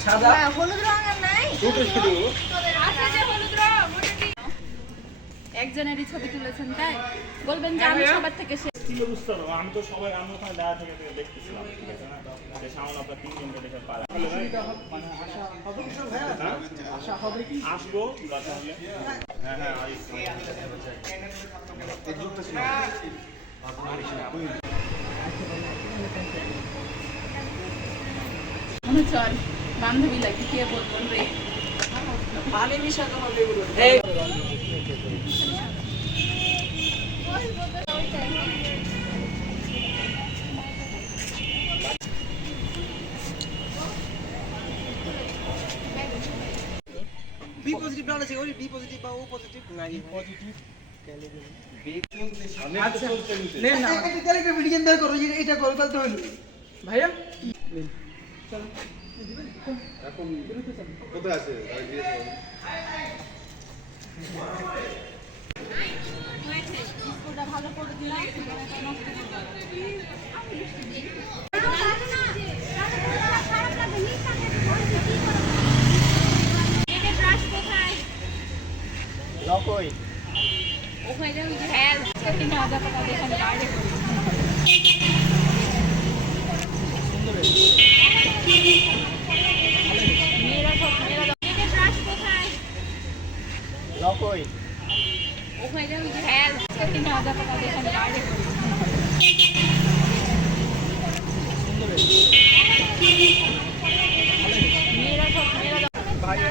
সাদা হ্যাঁ, হলুদ রঙের নাই। আছে যে হলুদ রং একজনেরই ছবি তুলেছেন তাই? বলবেন যে আমি সবার থেকে সে কি বুঝতে পারব আমি তো সবাই আমি ওখানে দাঁড়া থেকে দেখতেছিলাম ঠিক আছে না? যে সামনে আপনার তিনজনকে দেখে পারা মানে আশা হবে কি ভাইয়া হ্যাঁ? আশা হবে কি? আসব তাহলে। হ্যাঁ হ্যাঁ আর বান্ধবী লাগে কে বলবেন রে বি পজিটিভ না আছে ওই বি পজিটিভ বা ও পজিটিভ নাই পজিটিভ আচ্ছা। এটা করো তাহলে তো হইল ভাইয়া কোথায় আছে ভালো করে দিলাম লকই ওখানে যান হ্যাঁ তিন হাজার টাকা দিয়ে এখানে বাইরে করি মেয়েরা সব মেয়েরা দেখে ব্রাশ কোথায় লকই ওখানে যান হ্যাঁ তিন হাজার টাকা দিয়ে এখানে বাইরে করি মেয়েরা সব মেয়েরা ভাইয়ের প্রতি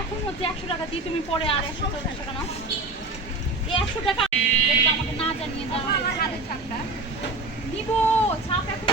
এখন হচ্ছে একশো টাকা দিয়ে তুমি পরে আর একশো চল্লিশ টাকা নাও। এই একশো টাকা আমাকে না জানিয়ে দাও নিব ছাপ এখন